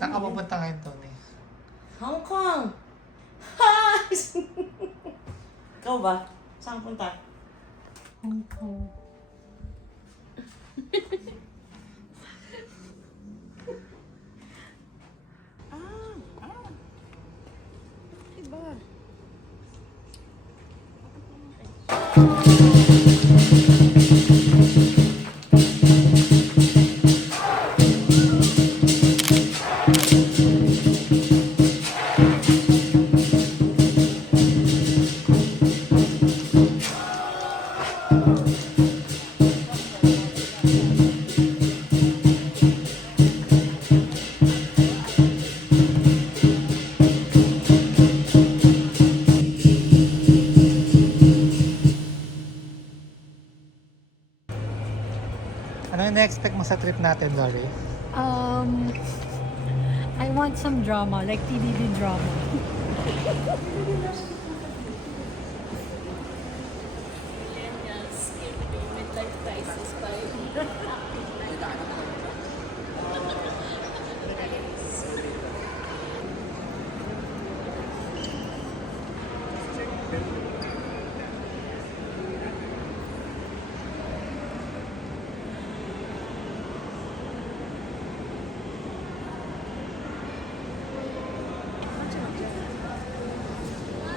Saan ka pupunta ngayon, Tony? Hong Kong! Ha! Ikaw ba? Saan punta? Hong Kong. Iba. Ano yung na-expect mo sa trip natin, Lori? Um, I want some drama, like TDD drama.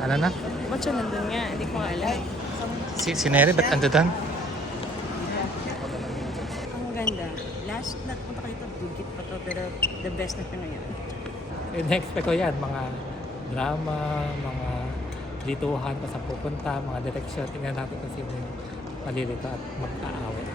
Ano na? Ba't siya nandun nga? Hindi ko alam. Si Neri, ba't ando doon? Ang ganda. Last nagpunta kayo ito, bugit pa to, pero the best na siya ngayon. Yung na-expect ko yan, mga drama, mga lituhan pa sa pupunta, mga direksyon. Tingnan natin kung sino yung malilito at mag-aawit.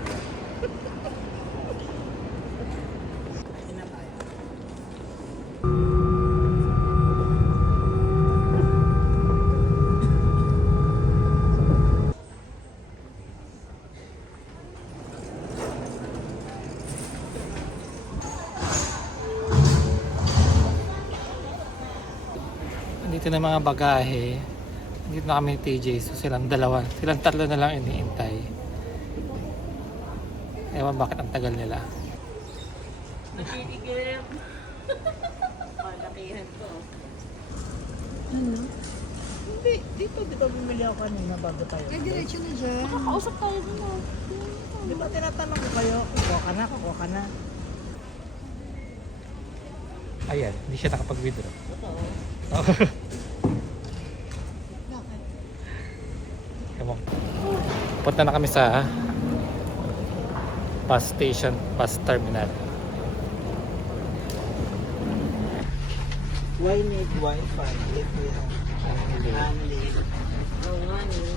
Dito na mga bagahe. Dito na kami ni TJ. So silang tatlo na lang iniintay. Ewan bakit ang tagal nila. Nakiligip. Lakihan to. Ano? Hindi, dito. Di ba bumili ako kanina bago tayo? Ay, diretso na dyan. Makakausap tayo dun ah. Di ba tinatanong ko kayo, kukuha ka na. Ayan, hindi siya nakapag-withdraw. Totoo. Ewan. Punta na kami sa bus station, bus terminal. Why need Wi-Fi if we have unlimited? Oo nga niyo.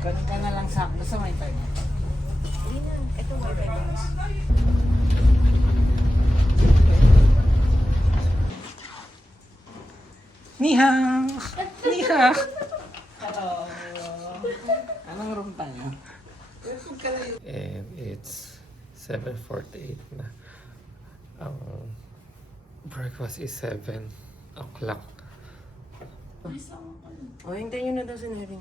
Kanin ka na lang sa gusto mo internet? Hindi na. Ito wifi box. Nihang! Nihang! Hello! Anong room tayo? And it's 7:48 na. Ang breakfast is 7 o'clock. O, hintayin nyo na daw si Neri.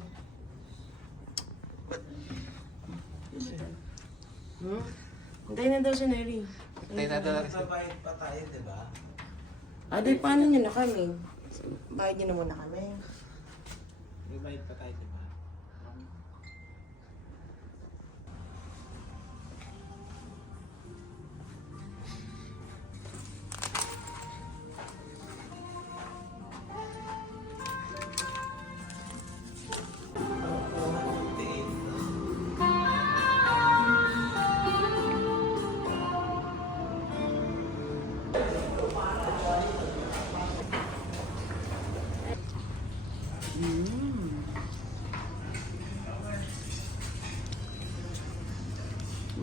Hintayin na daw si Neri. Babayad pa tayo, di ba? Di paano nyo na kami? Bayad nyo na muna kami. Babayad pa tayo, di ba?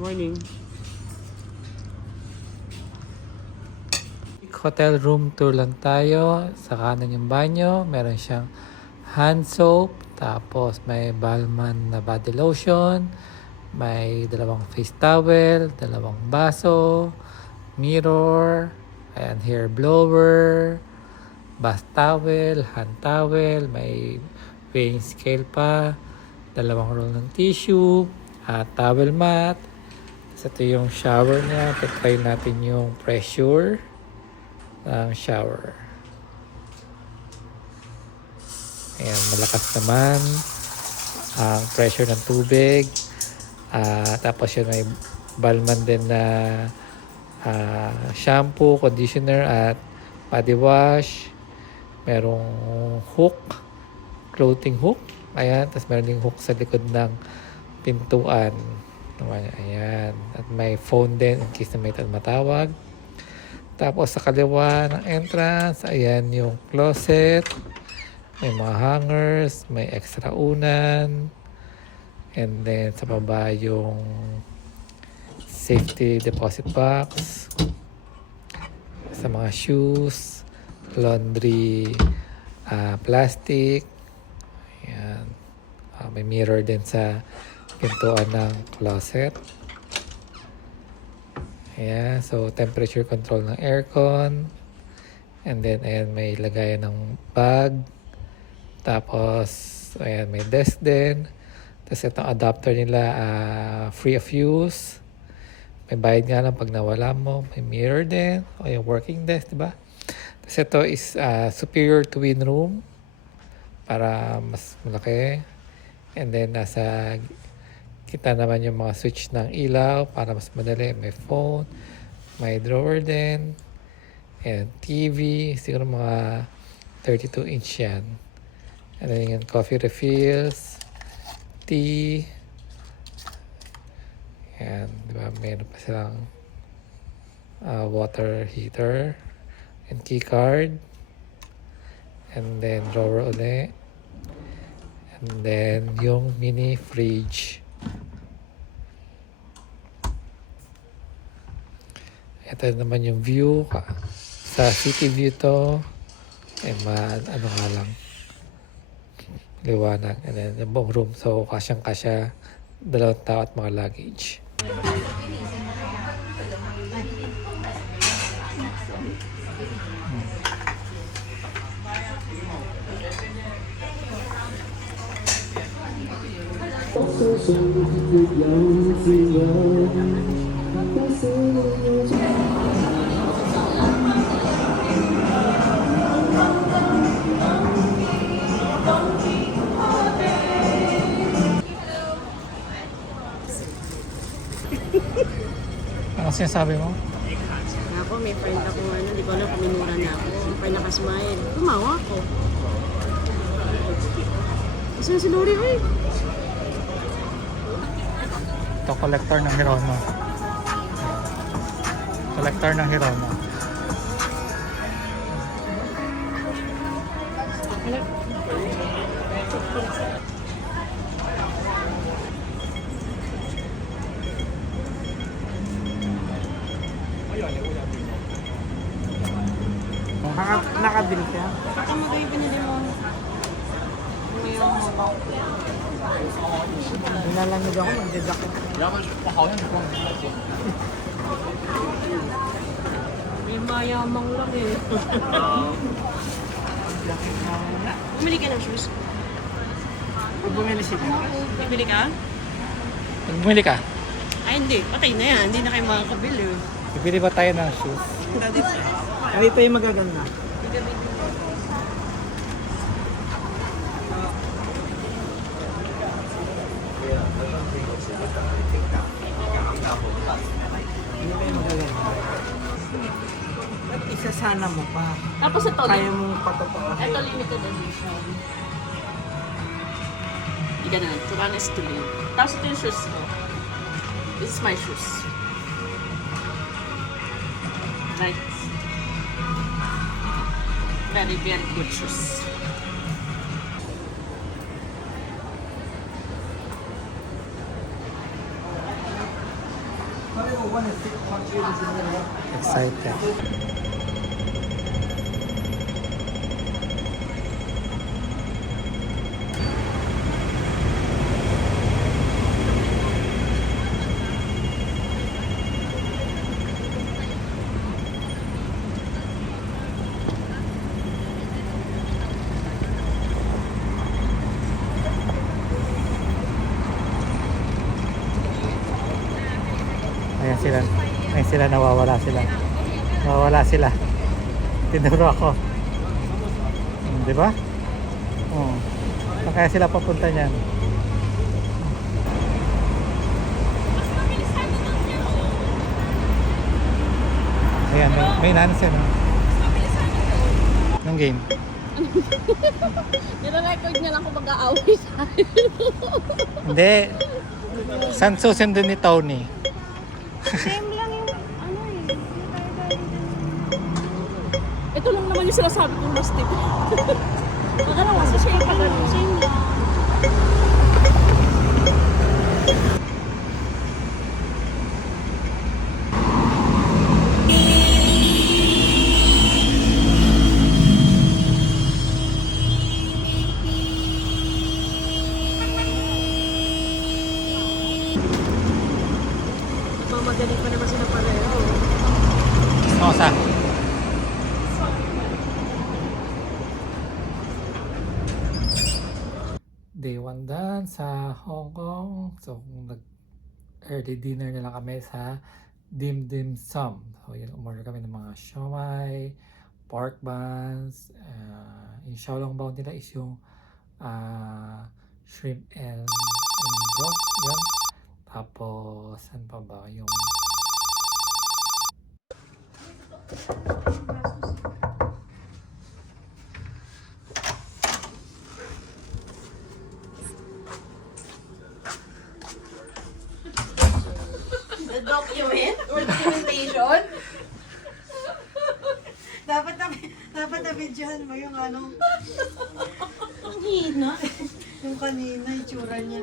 Morning. Hotel room tour lang tayo. Sa kanan yung banyo. Meron siyang hand soap. Tapos may Balmain na body lotion. May dalawang face towel. Dalawang baso. Mirror. Ayan, hair blower. Bath towel. Hand towel. May weighing scale pa. Dalawang roll ng tissue. Towel mat. Ito yung shower niya. Try natin yung pressure. ng shower. Ayan, malakas naman ang pressure ng tubig. Tapos yun, may Balman din na shampoo, conditioner at body wash. Merong hook, clothing hook. Ayan, tapos meron ding hook sa likod ng pintuan. Ayan, at may phone din in case na may matawag. Tapos sa kaliwa ng entrance, ayan yung closet. May mga hangers, may extra unan. And then sa baba yung safety deposit box. Sa mga shoes, laundry, plastic. Ayan. May mirror din sa pintuan ng closet. Ayan, so temperature control ng aircon. And then, ayan, may lagayan ng bag. Tapos, ayan, may desk din. Tapos, itong adapter nila, free of use. May bayad nga lang pag nawala mo. May mirror din. O yung working desk, diba? Tapos, ito is superior twin room. Para mas malaki. And then, nasa kita naman yung mga switch ng ilaw para mas madali. May phone, may drawer din, and TV, siguro mga 32-inch yan. And then yung coffee refills, tea, yan, diba? Mayroon pa silang water heater, and key card, and then drawer ulit, and then yung mini fridge. Ito naman yung view. Sa city view to. Ano nga lang. Liwanag. And then, yung buong room. So, kasyang-kasya. 2 tao at mga luggage. Ano sinasabi mo? Ako, may friend ako di ko alam kung minura na ako. May nakasmile. Tumawa ako. Kasi si Lori, oy. Ito, collector ng Hirono. Collector ng Hirono. Nakabili siya. Baka magay binili mo. Nilalamig ako, magdadak. May mayamang lang eh. Bumili ka ng shoes? Pag bumili siya. Bumili ka? Bumili ka? Ay hindi, patay na yan. Hindi na kayo makakabili. Bibili ba tayo ng shoes? Ay, ito yung magaganda. Ano ba yung magaganda? Ba't isasana mo pa? Tapos ito, Kaya mong patutukan. ito limited edition. Hindi ganun. Turan is to live. Tapos ito yung shoes ko. This is my shoes. Right. Very, very good shoes. Excited. Ayan sila. Ayan sila, nawawala sila. Nawawala sila. Tinuro ako. Di ba? Oh. Saan kaya sila papunta niyan? Ayan, may Nansen. No? Anong game? Nire-record niya lang kung mag-aaway sa akin. Hindi. Saan susunod ni Tony? Same lang yung ano eh. Ito lang naman yung sinasabi kong mas tip. Maganda kasi siya yung pagano. Same lang. Mamagaling pa naman sila pareho. Smosa. Day 1 done sa Hong Kong. So, nag-early dinner na lang kami sa Dim Dim Sum. So, yun, umorder kami ng mga siomai, pork buns. Yung xiaolongbao nila is yung shrimp and broth. Yan. Tapos, saan pa ba? Yung The documentation? Dapat na-videohan mo yung ano, Ang hina. yung kanina, yung tsura niya.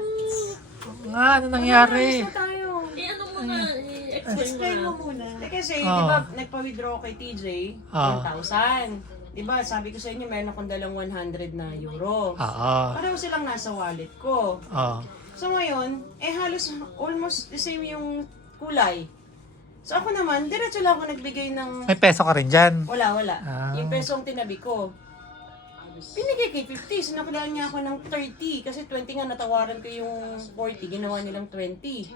ano nangyari? Tayo. Ano mo na, i-explain Explain mo mo na. muna. Kasi, Ah. di ba, nagpa-withdraw kay TJ, Ah. 1,000. Di ba, sabi ko sa inyo, meron akong dalang 100 na euro. Oo. Pareho silang nasa wallet ko. Oo. So ngayon, halos almost the same yung kulay. So ako naman, diretso lang ako nagbigay ng... May peso ka rin dyan. Wala. Ah. Yung pesong tinabi ko. Pinigay kay 50, so nakulaan niya ako ng 30. Kasi 20 nga natawaran ko yung 40, ginawa nilang 20.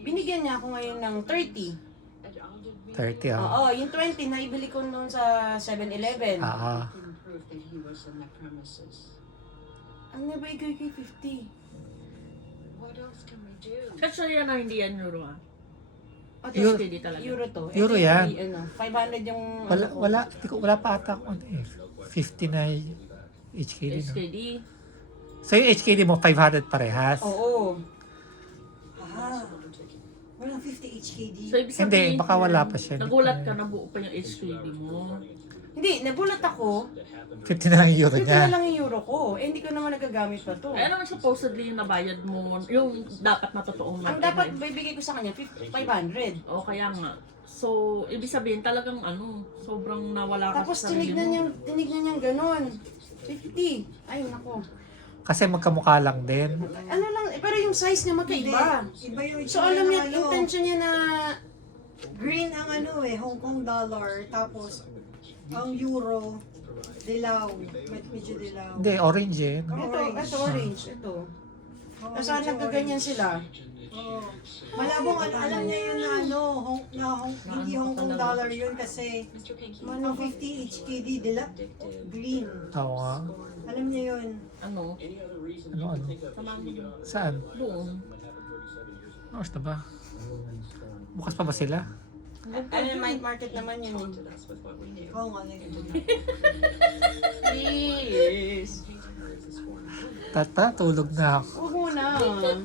Binigyan niya ako ngayon ng 30. 30 ah. Oo, yung 20 na ibili ko noon sa 7-Eleven. Oo. Ang nabigay kay 50. Kasi yan na hindi yan euro ah. O, Euro- SKD talaga. Euro to. Euro Ito yan. yung, 500 yung... Wala wala pa ata ako ano eh. 50 na HKD no? SKD. So yung HKD mo 500 parehas? Oo. Walang 50 HKD. So ibig sabihin, Hindi, baka wala pa siya. nagulat ka na buo pa yung SKD mo. Hindi, nagulat ako. 50 na lang yung euro 50 niya. na lang yung euro ko. Hindi ko naman nagagamit pa to. Kaya naman supposedly yung nabayad mo, yung dapat na totoong Ang dapat bibigay ko sa kanya, 500. O kaya nga. So, ibig sabihin talagang sobrang nawala ka Tapos sa sarili mo. tinignan niyang ganun. 50. Ay, nako. Kasi magkamukha lang din. Ano lang, pero yung size niya magkaiba. Iba yung So, itsura alam ng niya, ano. intention niya na... Green ang ano eh, Hong Kong dollar. Tapos, ang euro, dilaw. Medyo dilaw. Hindi, orange eh. No? Ito orange, ito. Tapos nagkaganyan sila. Oo. Malabong alam niya yun na ano, hindi Hong Kong dollar yun kasi ang 50 HKD green. Oo nga. Alam niya yun. Ano? Ano? Saan? Doon. Oras na ba? Bukas pa ba sila? Ano yung night market naman yun. Oo nga, Please. Tulog na ako. Huwag muna.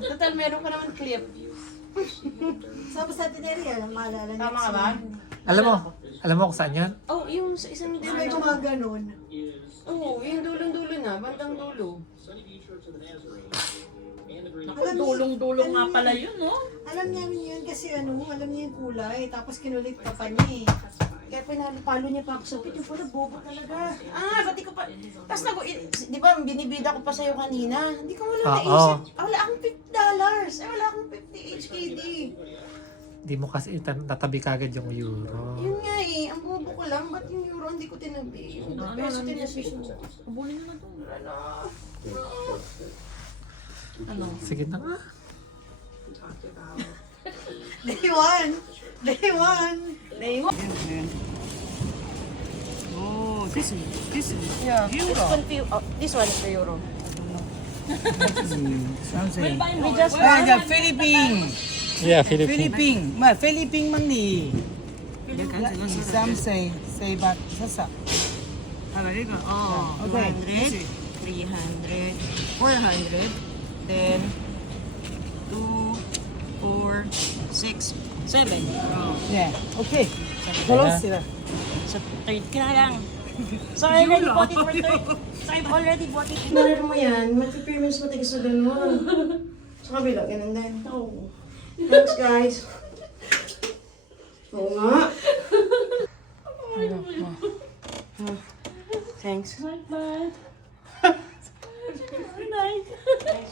Total, meron ka naman clip. Sa basta tineria, maalala niya. Tama ka ba? Alam mo kung saan yan? Oh, yung sa isang Di ba yung mga ganun? Oo, yung dulong-dulo na. Bandang dulo. Naku, dulong-dulong nga pala yun, no? Alam niya yun kasi alam niya yung kulay. Tapos kinulit pa niya eh. Kaya pinalo niya pa ako sa pit. Yung pala, bobo talaga. Pati ko pa. Tapos di ba, binibida ko pa sa'yo kanina. Hindi ko wala naisip. Wala akong $50. Wala akong 50 HKD. Di mo kasi natabi kagad yung euro. Yun nga eh. Ang bobo ko lang. Ba't yung euro hindi ko tinabi? Yung peso tinabi ko. Abulin na to. Ano? Ano? Sige na nga. Day 1! Day 1! Day 1. Oh. this is Yeah. euro. This one is the euro. Something. We just The Philippine. Yeah, Philippines. Philippine money. Something say but sasa. Okay. 200, 300, 400, then 2, 4, 6, 7. Yeah. Okay. Close sila. So, third ka na lang. So, I already bought it for third. So, I've already bought it. Nalar mo yan, mag-performance mo tayo sa ganun. Sa kabila, ganun din. Oo. Thanks, guys. Oo nga. Thanks. Bye. Nice. Thanks,